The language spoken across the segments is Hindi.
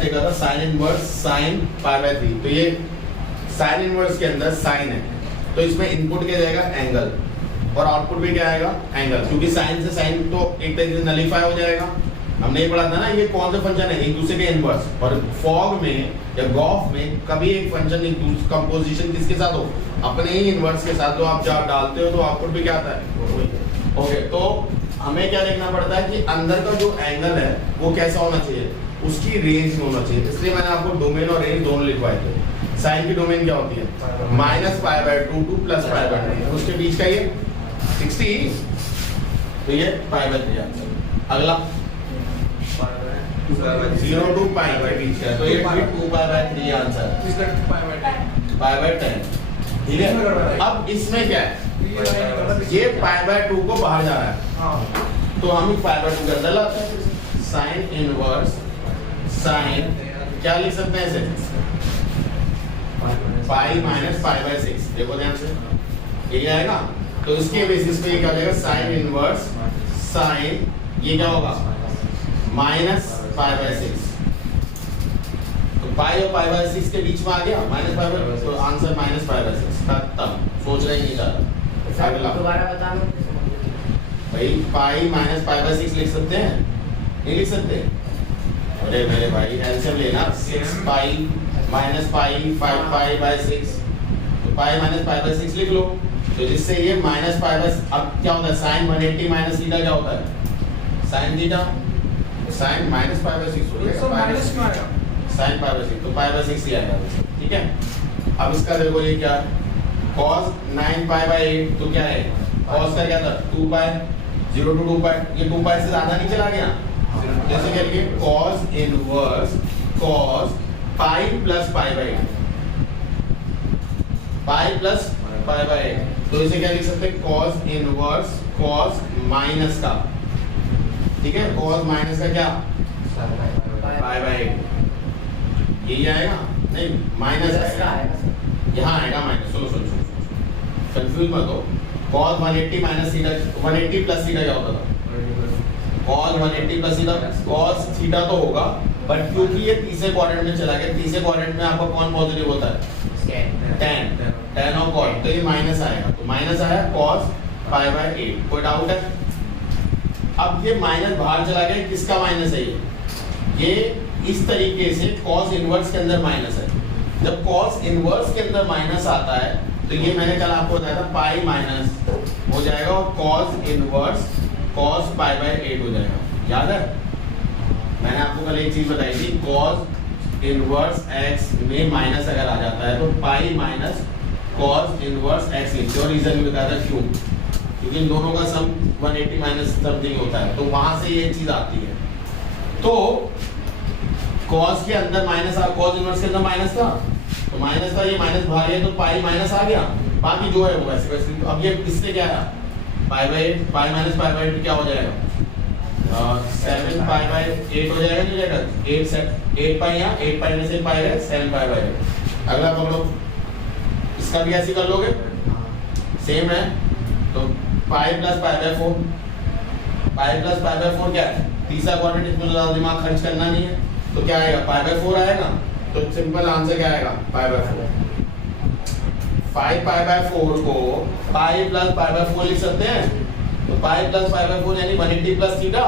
देखा था sine inverse sine pi by 3। तो ये साइन इनवर्स के अंदर साइन है, तो इसमें इनपुट क्या जाएगा एंगल, और आउटपुट भी क्या आएगा एंगल, क्योंकि साइन से साइन तो एक तरीके से नलीफाई हो जाएगा। हमने ये पढ़ा था ना, ये कौन सा फंक्शन है, एक दूसरे के इनवर्स। और फॉग में या गॉफ में कभी एक फंक्शन एक दूसरे कंपोजिशन किसके साथ हो, अपने ही इनवर्स के साथ, तो आप जब डालते हो तो आउटपुट भी क्या आता है। ओके, तो हमें क्या देखना पड़ता है कि अंदर का जो एंगल है वो कैसा होना चाहिए, उसकी रेंज में होना चाहिए। इसलिए मैंने आपको डोमेन और रेंज दोनों लिखवाए थे। साइन की डोमेन क्या होती है, -π/2 to +π/2, उसके बीच का ये 60, तो ये π/3 आंसर। अगला 0 to π के बीच का, तो ये 2π/3 आंसर, π/10। ठीक है, अब इसमें क्या है, ये π/2 को बाहर जा रहा है, तो हम π/2 के अंदर लाते हैं। साइन इनवर्स साइन क्या लिख सकते हैं इसे, पाई माइनस π/6। देखो ध्यान से, ये क्या आएगा, तो इसके बेसिस पे ये क्या जाएगा, साइन इनवर्स साइन, ये क्या होगा -π/6। तो पाई और π/6 के बीच में आ गया -π/6, तो आंसर -π/6। खत्म, सोच रहे नहीं ज्यादा। अगला दोबारा बता दो भाई, पाई -π/6 लिख सकते हैं, नहीं लिख सकते? अरे मेरे भाई एलसीएम लेना, 6 pi minus pi 5 pi by 6, तो पाई माइनस पाई बाय 6 लिख लो। तो जिससे ये माइनस पाई बाय, अब क्या होता है साइन 180 माइनस थीटा क्या होता है, sine theta, sine minus pi by 6 हो जाएगा, साइन पाई बाय 6, तो पाई बाय 6 ही आएगा। ठीक है, अब इसका देखो ये क्या है, cos 9 पाई बाय 8, तो क्या है cos का क्या था 2 पाई, 0 to 2 पाई, ये 2 पाई से ज्यादा नहीं चला गया, जैसे क्या लिखे cos inverse cos pi plus pi by 8, pi plus pi by 8, तो इसे क्या लिख सकते हैं cos इनवर्स cos माइनस का, ठीक है, cos माइनस का क्या पाई बाय 8, यही आएगा, नहीं माइनस आएगा, यहाँ आएगा माइनस। सुनो सुनो सुनो, कंफ्यूज मत हो, cos 180 minus theta, 180 plus theta क्या होता था, cos 180 plus theta, cos theta तो होगा, बट क्योंकि ये तीसरे क्वाड्रेंट में चला गया, तीसरे क्वाड्रेंट में आपका कौन पॉजिटिव होता है, tan ऑफ cos, तो ये माइनस आएगा, तो माइनस आया cos पाई बाय 8। कोई डाउट है? अब ये माइनस बाहर चला गया, किसका माइनस है ये इस तरीके से cos इनवर्स के अंदर माइनस है। जब cos इनवर्स के अंदर माइनस आता है, तो ये मैंने कल आपको बताया था पाई माइनस हो जाएगा और cos inverse cos pi by 8 हो जाएगा, याद है? मैंने आपको कल एक चीज बताई थी, cos इनवर्स x में माइनस अगर आ जाता है तो पाई माइनस cos इनवर्स x लिखते, और रीजन भी बताया था क्यों, क्योंकि इन दोनों का सम 180 माइनस समथिंग होता है, तो वहां से ये चीज आती है। तो cos के अंदर माइनस, cos इनवर्स के अंदर माइनस था, तो माइनस था, ये माइनस बाहर है, तो पाई माइनस आ गया, बाकी जो है वो वैसे वैसे। अब ये किससे क्या है, pi by 8, pi minus pi bye 8 क्या हो जाएगा, 7 पाई बाय 8 हो जाएगा, नहीं हो जाएगा 8 पाई, यहाँ 8 पाई में से पाई है 7 पाई बाय 8। अगला पकड़ो, इसका भी ऐसे कर लोगे, सेम है, तो pi plus pi by 4, pi plus pi by 4 क्या है, तीसरा क्वाड्रेंट, इसमें ज्यादा दिमाग खर्च करना नहीं है, तो क्या आएगा पाई बाय 4 आएगा, तो सिंपल आंसर क्या आएगा पाई बाय 4। 5 पाई बाय 4 को पाई प्लस पाई बाय 4 लिख सकते हैं, तो पाई प्लस पाई बाय 4 यानी 180 plus theta,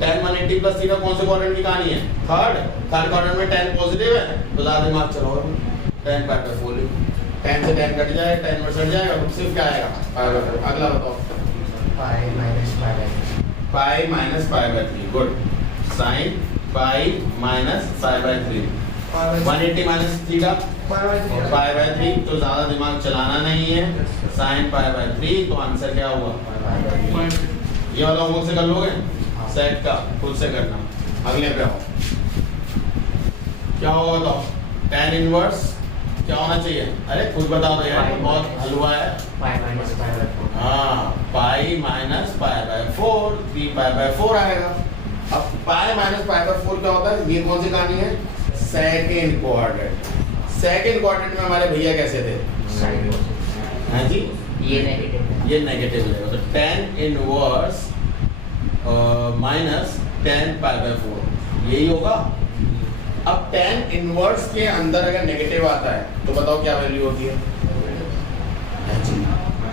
tan 180 plus theta कौन से क्वाड्रेंट की कहानी है, थर्ड क्वाड्रेंट में tan पॉजिटिव है, तो ज्यादा दिमाग चलाओ, tan पाई बाय 4 लिख, tan से tan कट जाएगा, tan में सट जाएगा, तो सिर्फ क्या आएगा पाई बाय 4। अगला बताओ, pi minus pi bye 3, pi minus pi bye 3, good, sine pi minus pi bye 3, 180 minus theta pi by 3, तो ज्यादा दिमाग चलाना नहीं है, साइन पाई बाय 3, तो आंसर क्या हुआ, ये वाला होमवर्क से कर लोगे, सेट का खुद से करना। अगले पे आओ, क्या होगा तो tan इनवर्स क्या होना चाहिए, अरे खुद बता दो यार, बहुत हलवा है, पाई माइनस पाई बाय 4, हाँ pi minus pi bye 4, 3 pi by 4 आएगा। अब पाई माइनस पाई बाय 4 क्या होता है, ये कौन सी कहानी है, सेकेंड क्वाड्रेंट। सेकेंड क्वाड्रेंट में हमारे भैया कैसे थे, हाँ जी, ये नेगेटिव लगेगा, तो tan inverse minus tan pi by 4 यही होगा, अब tan इनवर्स के अंदर अगर नेगेटिव आता है तो बताओ क्या वैल्यू होती है?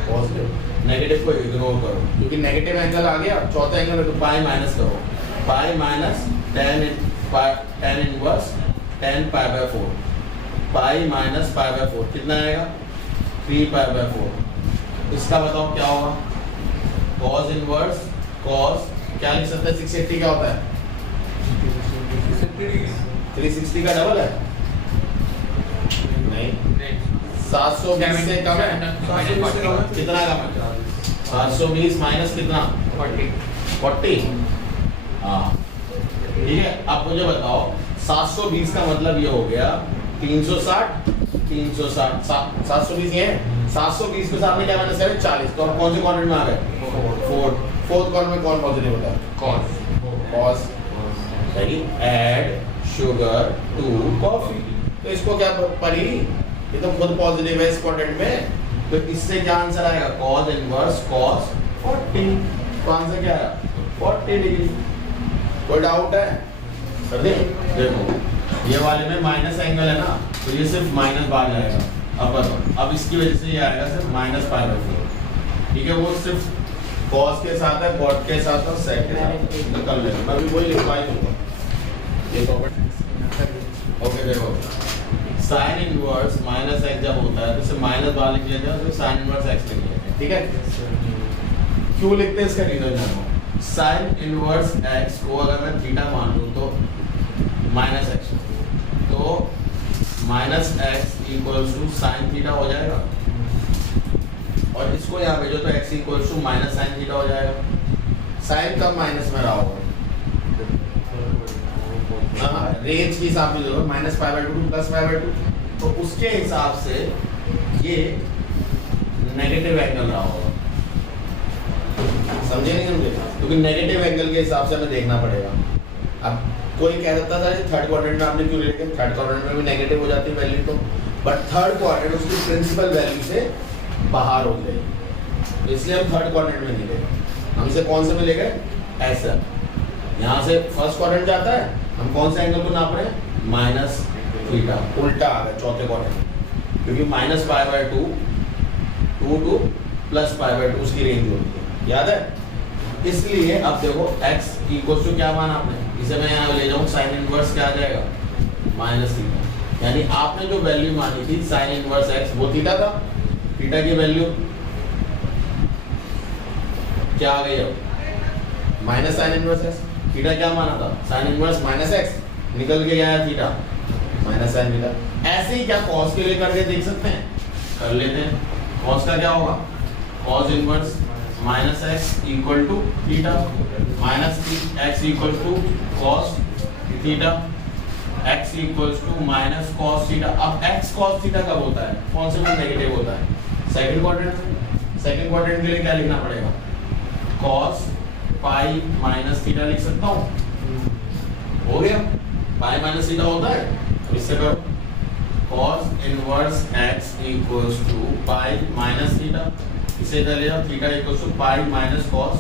पॉजिटिव। नेगेटिव को इग्नोर करो क्योंकि नेगेटिव एंगल आ गया, चौथा एंगल है तो पाई माइनस करो, pi minus tan inverse tan pi by 4, pi minus pi bye 4 कितना आएगा? 3 पाई बाय 4। इसका बताओ क्या होगा? cos इनवर्स cos क्या लिख सकते हैं? 680 क्या होता है? 360 का डबल है? नहीं, 720 से कम है। 720 से कम है? कितना कम है? 720 माइनस कितना? 40। हाँ ठीक है। अब मुझे बताओ 720 का मतलब ये हो गया 360 360 720 ये है। 720 के साथ में क्या माइनस करें? 40। तो अब कौन से क्वाड्रेंट में आ गए? फोर्थ कॉलम में कौन पॉजिटिव होता है? cos। सही। ऐड शुगर टू कॉफी, तो इसको क्या पढ़ी? ये तो खुद पॉजिटिव है इस क्वाड्रेंट में, तो इससे क्या आंसर आएगा? cos inverse cos 40। तो आंसर क्या आया? 40 डिग्री। कोई डाउट है? कर दे। देखो ये वाले में माइनस एंगल है ना, तो ये सिर्फ माइनस बाहर जाएगा। अब बताओ, अब इसकी वजह से ये आएगा सिर्फ माइनस पाई बाय 4। ठीक है, वो सिर्फ cos के साथ है, cot के साथ है, sec के साथ निकल लेगा। मैं भी वही लिखवा ही दूंगा। ये प्रॉपर्टी ओके। देखो sin इनवर्स माइनस x जब होता है तो इसे माइनस बाहर लिख लेते हैं, तो sin इनवर्स x लिख लेते हैं। ठीक है, क्यों लिखते हैं इसका रीजन जानो। sin इनवर्स x को अगर मैं थीटा मान लूं तो माइनस x, तो minus x equals to sine theta हो जाएगा, और इसको यहाँ भेजो तो x equals to minus sine theta हो जाएगा। साइन कब माइनस में रहा होगा? हाँ, रेंज के हिसाब से जो minus pi by 2 plus pi by 2, तो उसके हिसाब से ये नेगेटिव एंगल रहा होगा। समझे नहीं समझे? क्योंकि नेगेटिव एंगल के हिसाब से हमें देखना पड़ेगा। अब कोई कह सकता था थर्ड क्वाड्रेंट में आपने क्यों ले लिया? थर्ड क्वाड्रेंट में भी नेगेटिव हो जाती है वैल्यू, तो बट थर्ड क्वाड्रेंट उसकी प्रिंसिपल वैल्यू से बाहर हो जाएगी, तो इसलिए हम थर्ड क्वाड्रेंट में नहीं ले गए। हम इसे कौन से में ले गए? ऐसा। यहाँ से फर्स्ट क्वाड्रेंट जाता है, हम कौन से एंगल को नाप रहे हैं? Minus theta. उल्टा आ गया चौथे क्वाड्रेंट, क्योंकि minus pi by 2 two plus pi by 2 उसकी रेंज होती है, याद है? इसलिए अब देखो x इक्वल टू क्या माना आपने? इसे मैं यहाँ ले जाऊँ, साइन इनवर्स क्या आ जाएगा? Minus theta. यानी आपने जो वैल्यू मानी थी साइन इनवर्स x वो थीटा था। थीटा की वैल्यू क्या आ गई? अब minus sine inverse x। Theta क्या माना था? साइन इनवर्स माइनस x, निकल के आया थीटा माइनस साइन थीटा। ऐसे ही क्या cos के लिए करके देख सकते हैं? कर लेते हैं। cos का क्या होगा? cos inverse minus x equal to theta, minus x equal to cos theta, x equal to minus cos theta. अब x cos थीटा कब होता है? कौन से में नेगेटिव होता है? सेकंड क्वाड्रेंट में। सेकंड क्वाड्रेंट के लिए क्या लिखना पड़ेगा? cos पाई माइनस थीटा लिख सकता हूँ। हो गया, पाई माइनस थीटा होता है, तो इससे करो cos inverse x equals to pi minus theta. इसे इधर ले जाओ, theta equals to pi minus cos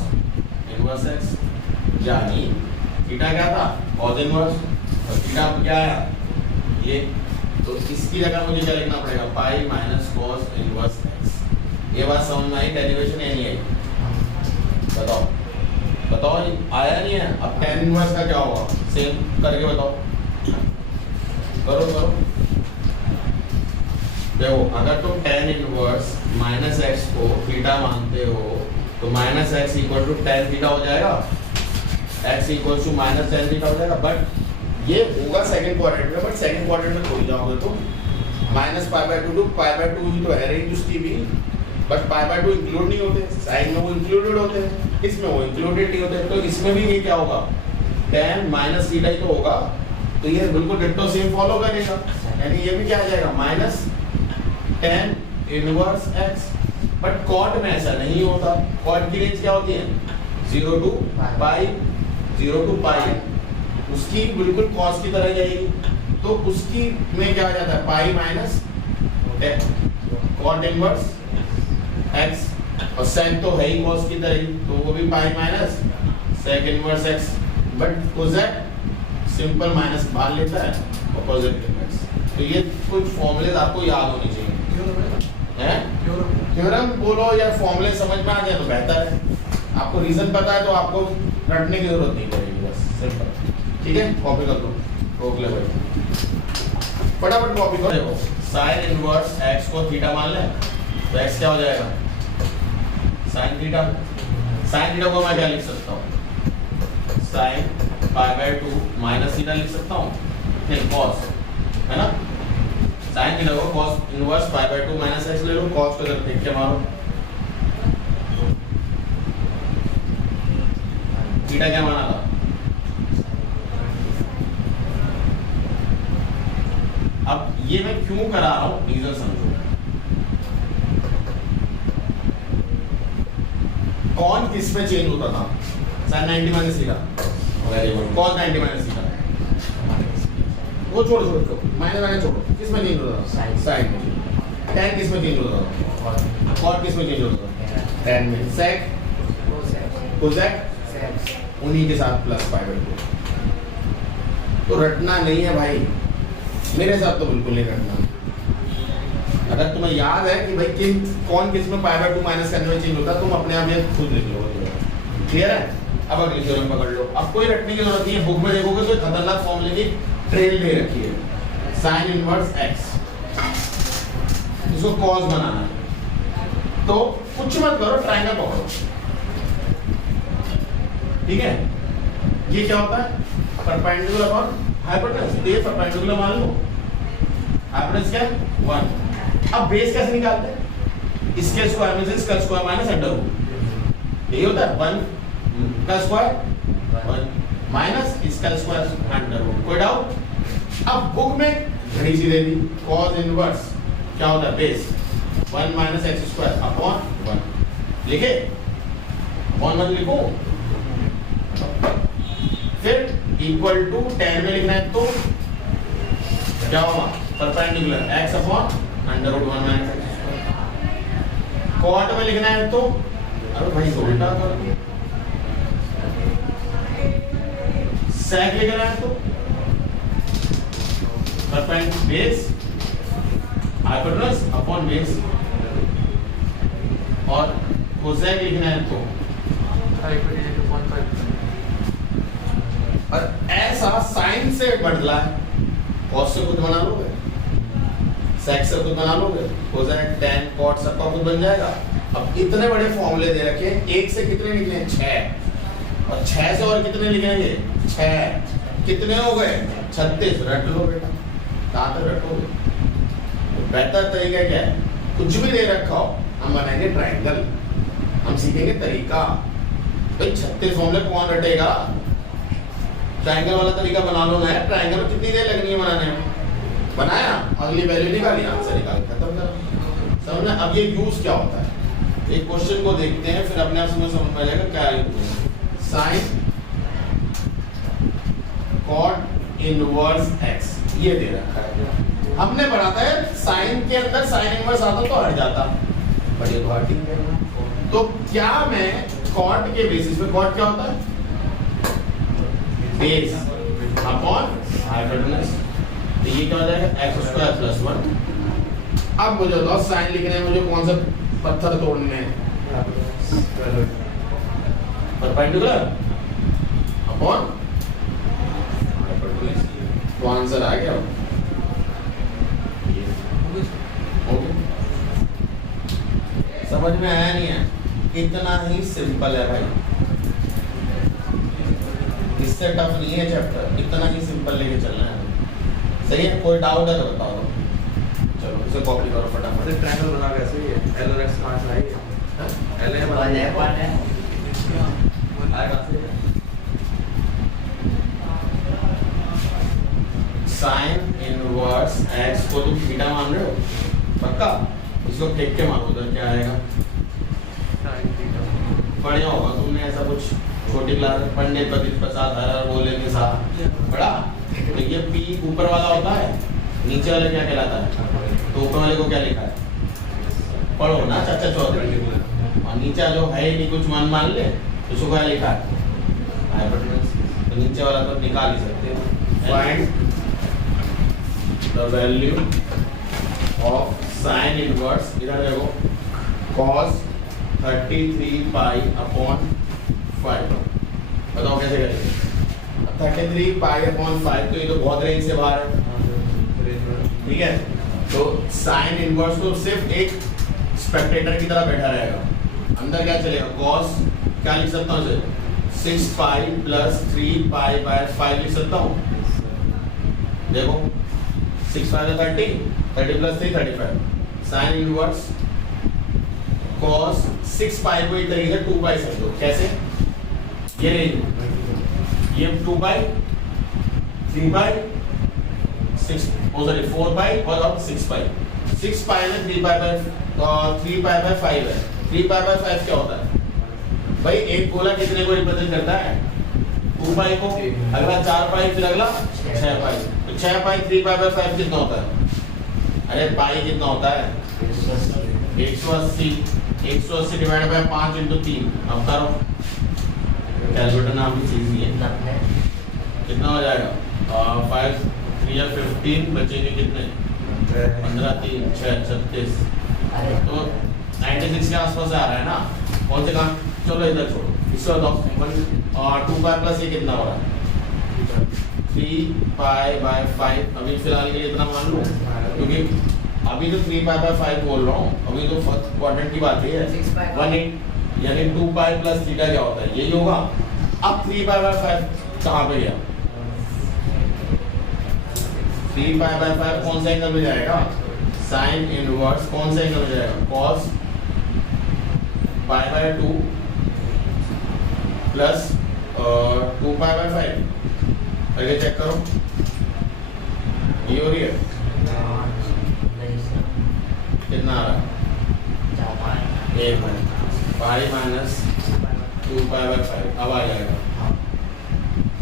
inverse x। यानी थीटा क्या था? cos इनवर्स, और थीटा अब क्या आया? ये। तो इसकी जगह मुझे क्या लिखना पड़ेगा? पाई माइनस cos इनवर्स x। ये बात समझ में आई? डेरिवेशन है नहीं आई? बताओ बताओ, आया नहीं है? अब tan इनवर्स का क्या होगा? सेम करके बताओ, करो करो। देखो अगर तुम tan इनवर्स माइनस x को थीटा मानते हो तो minus x equal to tan theta हो जाएगा, x equal to minus tan theta हो जाएगा। बट ये होगा सेकंड क्वाड्रेंट में, बट सेकंड क्वाड्रेंट में थोड़ी जाओगे तुम। Minus pi by 2 to pi by 2 ही तो है रेंज उसकी भी, बट पाई बाय 2 इंक्लूड नहीं होते, साइन में वो इंक्लूडेड होते हैं, इसमें वो इंक्लूडेड नहीं होते। तो इसमें भी ये क्या होगा? tan माइनस थीटा ही तो होगा, तो ये बिल्कुल डिट्टो सेम फॉलो करेगा। यानी ये भी क्या आ जाएगा? Minus tan inverse x। But cot में ऐसा नहीं होता। cot की रेंज क्या होती है? 0 टू पाई, 0 टू पाई। उसकी बिल्कुल cos की तरह जाएगी, तो उसकी में क्या आ जाता है? Pi minus cot inverse x, और sec तो है ही cos की तरह ही, तो वो भी pi minus sec inverse x। But cosec simple minus बाहर लेता है, ऑपोजिट लिमिट्स। तो ये कुछ फॉर्मूले आपको याद होने चाहिए हैं। थ्योरम बोलो या फॉर्मूले समझ में आ जाए तो बेहतर है। आपको रीजन पता है तो आपको रटने की जरूरत नहीं पड़ेगी, बस सिंपल। ठीक है, कॉपी कर लो, रोक ले भाई, फटाफट कॉपी करो। देखो साइन इनवर्स x को थीटा मान ले तो x क्या हो जाएगा, साइन थीटा। साइन थीटा को मैं क्या लिख सकता हूँ, sine pi by 2 minus theta लिख सकता हूँ, नहीं कॉस है ना। साइन थीटा को cos inverse pi by 2 minus x ले लो, कॉस को इधर फेंक के मारो, थीटा क्या माना था। अब ये मैं क्यों करा रहा हूं, रीजन समझो। कौन किस में चेंज होता था, sine 90 minus theta, very good, cos 90 minus theta, वो छोड़ो छोड़ो, माइनस माइनस छोड़ो, किस में चेंज होता था, साइन में। tan किस में चेंज होता था, कॉट किस में चेंज होता था, tan में। sec कोसेक उन्हीं के साथ प्लस पाई बाय 2। तो रटना नहीं है भाई, मेरे साथ तो बिल्कुल नहीं रटना। अगर तुम्हें याद है कि भाई कौन किस में पाई बाय 2 माइनस करने में चेंज होता है, तुम अपने आप ये खुद लिख लो। क्लियर है। अब अगली थ्योरम पकड़ लो। अब कोई रटने की जरूरत नहीं है, बुक में देखोगे तो खतरनाक फॉर्मूले की ट्रेल दे रखी है, साइन इनवर्स x, इसको कॉस बनाना है। तो कुछ मत करो, ट्रायंगल पकड़ो। ठीक है, ये क्या होता है, परपेंडिकुलर और हाइपोटेनस। ये परपेंडिकुलर मान लो, हाइपोटेनस क्या है 1। अब बेस कैसे निकालते हैं, इसके स्क्वायर में से इसका स्क्वायर माइनस अंडर रूट, यही होता है 1 का स्क्वायर 1 माइनस इसका स्क्वायर अंडर रूट। कोई डाउट। अब बुक में घड़ी सी दे दी, cos इनवर्स क्या होता है, base 1 minus x square upon 1 लिखे, अपॉन 1 लिखो, फिर इक्वल टू tan में लिखना है तो क्या होगा, perpendicular x upon under root 1 minus x square. Cot में लिखना है तो, अरे भाई उल्टा करो, sec लिखना है तो perpendicular base hypotenuse upon base, और कोसेक लिखना है तो। और ऐसा साइन से बदला है, कॉस से खुद बना लोगे, सेक से खुद बना लोगे, कोसेक tan कॉट सबका खुद बन जाएगा। अब इतने बड़े फॉर्मूले दे रखे हैं, एक से कितने निकले 6, और 6 से और कितने लिखेंगे 6, कितने हो गए 36। रट लो बेटा, कहाँ तक रटोगे। तो बेहतर तरीका क्या है, कुछ भी दे रखा हो, हम बनाएंगे ट्रायंगल, हम सीखेंगे तरीका। भाई 36 फॉर्मूले कौन रटेगा, ट्रायंगल वाला तरीका बना लो ना। ट्रायंगल में कितनी देर लगनी है बनाने में, बनाया, अगली वैल्यू निकाली, आंसर निकाल खत्म करो। समझना। अब ये यूज क्या होता है, एक क्वेश्चन को देखते हैं, फिर अपने आप समझ में आ जाएगा क्या यूज है। साइन कॉट इनवर्स x ये दे रखा है, हमने पढ़ा था साइन के अंदर साइन इनवर्स आता तो हट जाता, बट ये तो हट ही नहीं। तो क्या मैं कॉट के बेसिस पे, कॉट क्या होता है, बेस अपॉन हाइपोटेनस, तो ये क्या हो जाएगा x स्क्वायर प्लस 1। अब मुझे बताओ साइन लिखने में मुझे कौन सा पत्थर तोड़ने हैं, परपेंडिकुलर अपॉन हाइपोटेनस, तो आंसर आ गया। ओके, समझ में आया नहीं है, इतना ही सिंपल है भाई, इससे टफ नहीं है चैप्टर, इतना ही सिंपल लेके चलना है। सही है, कोई डाउट है तो बताओ। चलो इसे कॉपी करो फटाफट। ट्रायंगल बना कैसे है, l और x कहां से आएगी, l है वन है, वन है। आएगा साइन इनवर्स x को तुम थीटा मान रहे हो, पक्का, इसको फेंक के मारो, उधर क्या आएगा, sin थीटा। बढ़िया होगा, तुमने ऐसा कुछ छोटी क्लास में पंडित पतित प्रसाद हर बोले के साथ पढ़ा। तो ये p ऊपर वाला होता है, नीचे वाला क्या कहलाता है, तो ऊपर वाले को क्या लिखा है, पढ़ो ना चाचा चौधरी, और नीचे जो है नहीं कुछ मान ले, उसको क्या लिखा है, हाइपोटेनस। तो नीचे वाला तो निकाल ही सकते हो, find the value of sine inverse, इधर देखो, cos 33 पाई अपॉन 5। बताओ कैसे करेंगे? 33 पाई अपॉन 5 तो ये तो बहुत रेंज से बाहर है, ठीक है। तो साइन इनवर्स तो सिर्फ एक स्पेक्टेटर की तरह बैठा रहेगा, अंदर क्या चलेगा, cos क्या लिख सकता हूँ इसे, 6 पाई प्लस 3 पाई बाय 5 लिख सकता हूँ। देखो 6 पाई 30, 30 प्लस 3 35। साइन इनवर्स cos 6 पाई को एक तरीके से 2 पाई समझो। कैसे? ये रेंज, ये 2 पाई, 3 पाई, 6 सॉरी 4 पाई और अब 6 पाई। 6 पाई में 3 पाई बाय 5 है। 3 पाई बाय 5 क्या होता है भाई? एक गोला कितने को रिप्रेजेंट करता है? 2 पाई को, अगला 4 पाई, फिर अगला 6 पाई। तो 6 पाई 3 पाई बाय 5 कितना होता है? अरे पाई कितना होता है? 180। 180 डिवाइड बाय 5 इंटू 3। अब करो, कैलकुलेटर नाम की चीज है, कितना हो जाएगा? 5 3 या 15, बचेंगे कितने? 15 3 6 36। तो 96 के आसपास आ रहा है ना? कौन से काम? चलो इधर छोड़ो, इससे बताओ। और 2 पाई प्लस ये कितना हो रहा है? 3 पाई बाय 5। अभी फिलहाल के लिए इतना मान लो, क्योंकि अभी तो 3 पाई बाय 5 बोल रहा हूँ, अभी तो फर्स्ट क्वाड्रेंट की बात है। 1/8 यानी 2 पाई प्लस थीटा क्या होता है? यही होगा। अब 3 पाई बाय 5 कहाँ पे गया? 3 पाई बाय 5 कौन सा एंगल में जाएगा? साइन इनवर्स कौन सा एंगल में जाएगा? cos pi by 2 plus 2 pi by 5। पहले चेक करो, ये हो रही है, कितना आ रहा है? 1 पाई माइनस 2 पाई बाय 5। अब आ जाएगा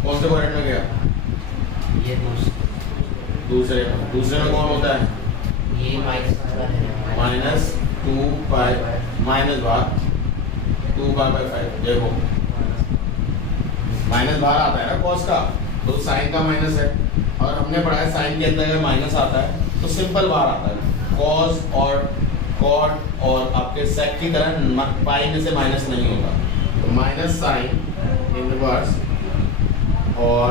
कौन से क्वाड्रेंट में गया? ये दूसरे में कौन होता है? ये माइनस 2 पाई माइनस भाग 2 पाई बाय 5। देखो माइनस बाहर आता है ना cos का, तो साइन का माइनस है, और हमने पढ़ा है साइन के अंदर अगर माइनस आता है तो सिंपल बाहर आता है। cos और cot और आपके सेक की तरह पाई में से माइनस नहीं होता, तो माइनस साइन इनवर्स और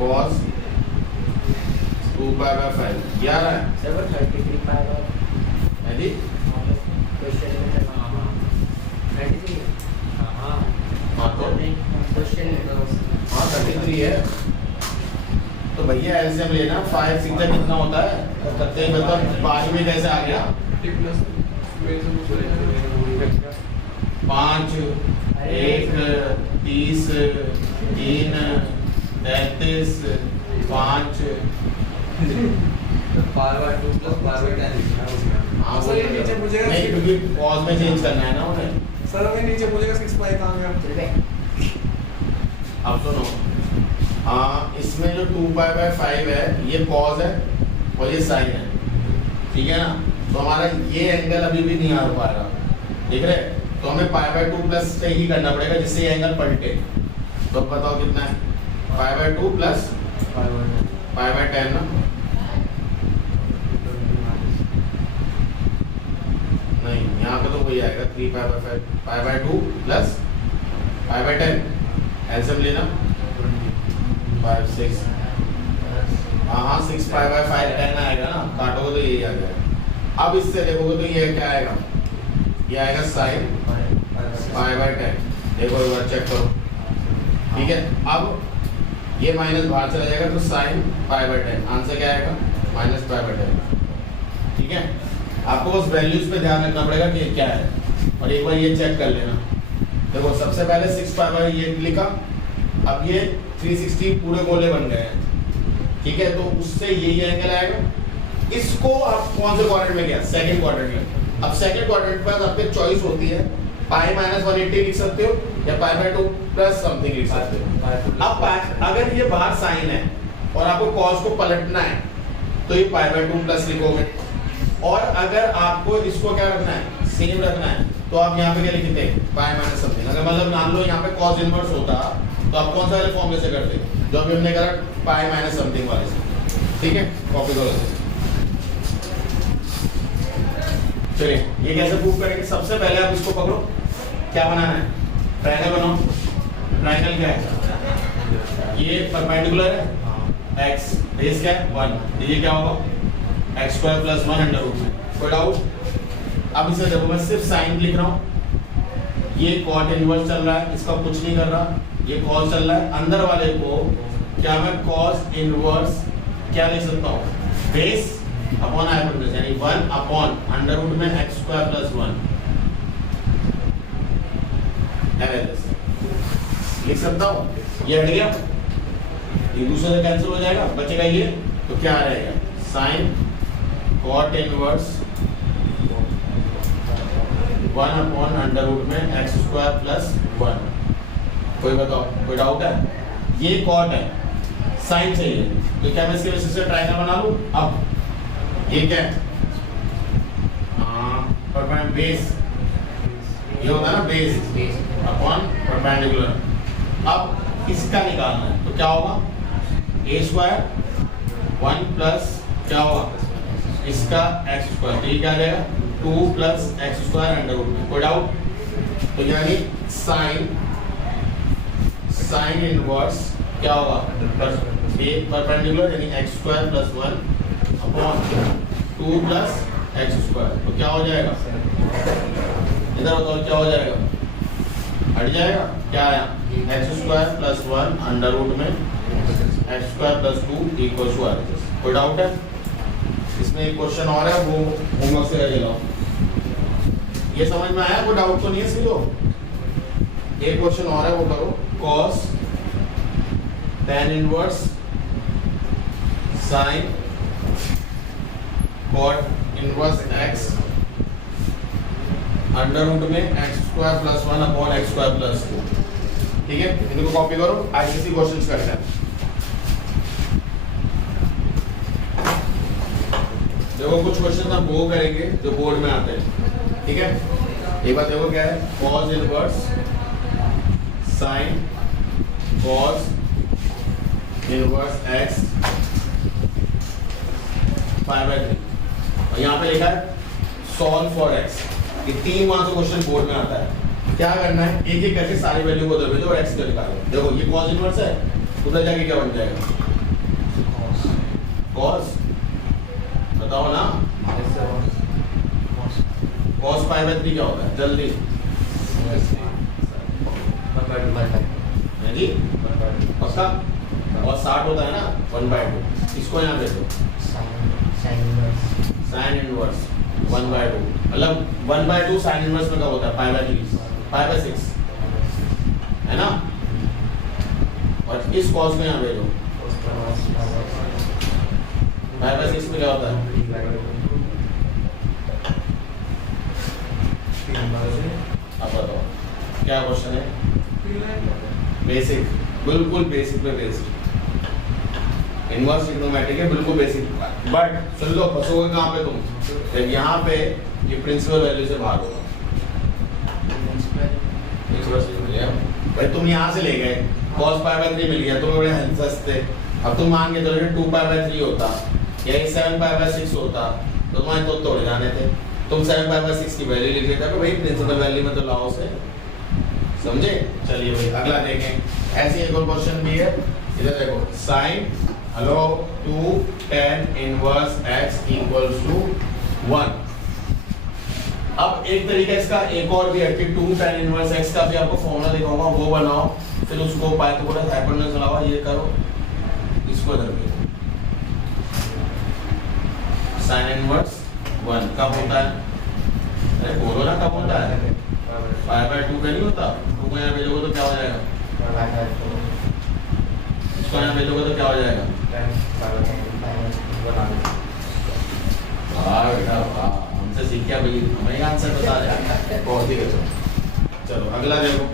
cos 2 पाई बाय 5 क्या आ रहा है? 33 पाई बाय है जी? क्वेश्चन में हाँ 33। हाँ तो क्वेश्चन हाँ 33 है। तो भैया एलसीएम लेना, 5 6 कितना होता है? करते ही मतलब 5 में कैसे आ गया? 5 1 30 3 33 5। पाई बाय 2 प्लस पाई बाय 10 लिखना है उसमें। हाँ सर ये नीचे पूछेगा नहीं, क्योंकि cos में चेंज करना है ना उन्हें। सर हमें नीचे बोलेगा 6 पाई कहाँ गया? अब सुनो, इसमें जो 2 पाई बाय 5 है ये cos है और ये साइन है, ठीक है ना? तो हमारा ये एंगल अभी भी नहीं आ पाएगा, देख रहे? तो हमें पाई बाय 2 प्लस से ही करना पड़ेगा जिससे ये एंगल पलटे। तो अब बताओ कितना है? पाई बाय 2 प्लस पाई बाय 10 ना? नहीं, यहाँ पे तो वही आएगा 3 pi by 5, pi by 2 plus pi by 10। LCM लेना 5 6। हाँ 6 पाई बाय 5 10 आएगा ना, काटोगे तो यही आ जाएगा। अब इससे देखोगे तो ये क्या आएगा? ये आएगा साइन पाई बाय 10। देखो एक बार चेक करो, ठीक है? अब ये माइनस बाहर चला जाएगा तो साइन पाई बाय 10। आंसर क्या आएगा? माइनस पाई बाय 10, ठीक है? आपको बस वैल्यूज पे ध्यान रखना पड़ेगा कि क्या है, और एक बार ये चेक कर लेना। देखो सबसे पहले 6 पाई बाय ये लिखा, अब ये 360 पूरे गोले बन गए हैं, ठीक है? तो उससे यही एंगल आएगा। इसको आप कौन से क्वाड्रेंट में गया? सेकंड क्वाड्रेंट में। अब सेकंड क्वाड्रेंट पर आपके चॉइस होती है, पाई माइनस 180 लिख सकते हो या पाई बाय 2 प्लस समथिंग लिख सकते हो। अब अगर ये बाहर साइन है और आपको cos को पलटना है तो ये पाई बाय 2 प्लस लिखोगे, और अगर आपको इसको क्या रखना है? सेम रखना है, तो आप यहाँ पे क्या लिखते हैं? Pi minus something. अगर मतलब मान लो यहाँ पे cos इनवर्स होता तो आप कौन सा वाले फॉर्मूले से करते? जो अभी हमने करा पाई माइनस समथिंग वाले से। ठीक है, कॉपी करो। चलिए ये कैसे प्रूव करेंगे? सबसे पहले आप इसको पकड़ो, क्या बनाना है? ट्रायंगल बनाओ। ट्रायंगल क्या है? ये परपेंडिकुलर है, x बेस क्या है 1, ये क्या होगा x square plus 1 under root में। कोई डाउट? अब इसे देखो, मैं सिर्फ साइन लिख रहा हूँ, ये कॉट इनवर्स चल रहा है, इसका कुछ नहीं कर रहा, ये कॉस चल रहा है। अंदर वाले को क्या मैं कॉस इनवर्स क्या लिख सकता हूँ? बेस अपॉन हाइपोटेन्यूज, यानी 1 अपॉन अंडर रूट में x स्क्वायर प्लस 1 लिख सकता हूँ। ये हट गया, एक दूसरे से कैंसिल हो जाएगा, बचेगा ये, तो क्या रहेगा? Sine cot inverse 1 upon under root में x स्क्वायर प्लस 1। कोई बताओ, कोई डाउट है? ये कॉट है, साइन चाहिए, तो क्या मैं इसके वजह से ट्रायंगल बना लूं? अब ये क्या है? परपेंडिकुलर बेस, ये होता है ना बेस अपॉन परपेंडिकुलर। अब इसका निकालना है, तो क्या होगा? a स्क्वायर 1 प्लस क्या होगा इसका x स्क्वायर, तो ये क्या आ जाएगा 2 plus x square under root में। कोई डाउट? तो यानी साइन इनवर्स क्या होगा? परपेंडिकुलर यानी x square plus 1 upon 2 plus x square, तो क्या हो जाएगा? इधर बताओ क्या हो जाएगा? हट जाएगा, क्या आया? x square plus 1 under root में x square plus 2 equal to RHS। कोई डाउट है? इसमें एक क्वेश्चन और है, वो होमवर्क से ले लो। ये समझ में आया? कोई डाउट तो नहीं है इसमें? तो एक क्वेश्चन और है, वो करो। cos tan inverse sin cot inverse x under root में x square plus 1 upon x square plus 2। ठीक है, इनको कॉपी करो, आईसीसी क्वेश्चंस करते हैं। देखो कुछ क्वेश्चन हम वो करेंगे जो बोर्ड में आते हैं। ठीक है, एक बात देखो क्या है? cos inverse sin cos inverse x pi by 3, और यहाँ पे लिखा है सॉल्व फॉर x। ये 3 वहां से क्वेश्चन बोर्ड में आता है। क्या करना है? एक एक करके सारी वैल्यू को दे दो और x को निकालो। देखो ये cos इनवर्स है, उधर जाके क्या बन जाएगा? cos, बताओ ना, cos पाई बाय 3 क्या होता है? जल्दी है जी, पक्का? और 60 होता है ना 1/2, इसको यहाँ पे दो साइन इनवर्स 1/2, मतलब 1/2 साइन इनवर्स में क्या होता है? पाई बाय 3, पाई बाय 6 है ना। और इस cos को यहाँ भेजो, पाई बाय 6 में क्या होता है? अब बताओ क्या क्वेश्चन है? बेसिक, बिल्कुल बेसिक में बेसिक, इनवर्स ट्रिग्नोमेट्री के बिल्कुल बेसिक। बट सुन लो, फंसोगे कहाँ पे तुम? जब यहाँ पे ये प्रिंसिपल वैल्यू से भाग होगा। भाई तुम यहाँ से ले गए, cos पाई बाय 3 मिल गया, तुम्हें बड़े हंसते। अब तुम मान के चलो कि 2 पाई बाय 3 होता या 7 पाई बाय 6 होता, तो तुम्हारे तो तोड़ जाने थे। तुम 7 पाई बाय 6 की वैल्यू लिख देते, भाई प्रिंसिपल वैल्यू में तो लाओ से, समझे? चलिए भाई अगला देखें। ऐसे एक और क्वेश्चन भी है, इधर देखो, sine 2 tan inverse x equals to 1। अब एक तरीका इसका एक और भी है कि 2 tan इनवर्स x का भी आपको फॉर्मूला दिखाऊंगा, वो बनाओ, फिर उसको पाइथागोरस हाइपोटेन्यूज लगाओ, ये करो, इसको इधर भी। साइन इनवर्स 1 कब होता है? अरे बोलो ना कब होता है? पाई बाय 2 का नहीं होता? 2 को यहाँ भेजोगे तो क्या हो जाएगा? इसको यहाँ भेजोगे तो क्या हो जाएगा? वाह बेटा वाह, हमसे सीख क्या भाई, हमें आंसर बता रहे। बहुत ही अच्छा। चलो अगला देखो,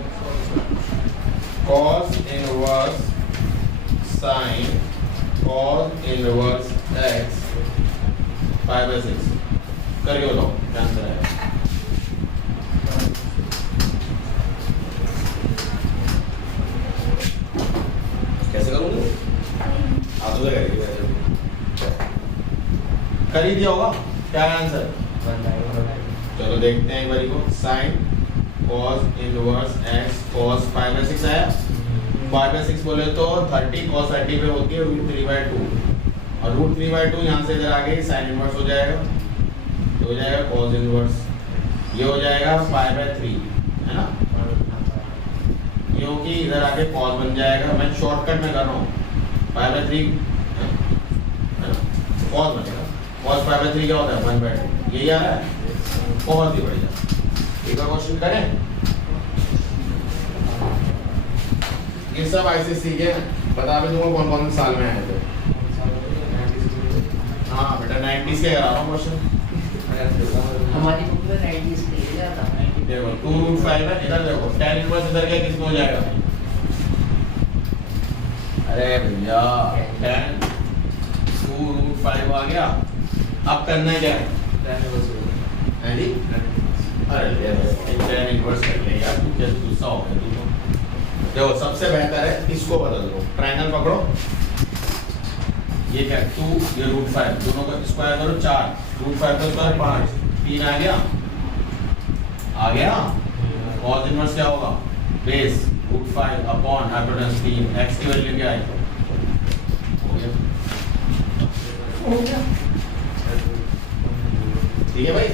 cos inverse sin cos inverse x pi by 6 करके बताओ क्या आंसर है? कैसे करूँगी? आप तो करेंगे वैसे। कर ही दिया होगा, क्या है आंसर? 1/2. चलो देखते हैं एक बारी को, sine cos inverse x cos 5/6 आया, 5/6 बोले तो 30 cos 30 पे होती है √3/2, और √3/2 यहाँ से इधर आ गई साइन इनवर्स हो जाएगा, तो हो जाएगा cos इनवर्स, ये हो जाएगा 5/3 है ना, क्योंकि इधर आके cos बन जाएगा, मैं शॉर्टकट में कर रहा हूँ, 5/3 है ना, cos बनेगा, cos 5/3 क्या होता है 1/2, यही आ रहा है, बहुत ही बढ़िया। एक और क्वेश्चन करें, ये सब ऐसे सीखे, बता भी दूंगा कौन कौन से साल में आए थे। हाँ बेटा 90s के करा रहा हूँ क्वेश्चन। हमारी बुक में 90s के लिए जाता है. देखो 2√5 है, इधर देखो tan इनवर्स इधर क्या किसमें हो जाएगा? अरे भैया tan 2√5 आ गया, अब करना है क्या है जी? अरे tan इनवर्स कर ले यार, तू कैसे गुस्सा हो गया तू? देखो सबसे बेहतर है इसको बदल दो, ट्रायंगल पकड़ो, ये क्या 2 ये √5, दोनों का स्क्वायर करो 4, √5 का स्क्वायर 5, 3 आ गया, आ गया। cos इनवर्स क्या होगा? बेस √5 अपॉन हाइपोटेनस 3, x की वैल्यू क्या है? हो गया, ठीक है भाई।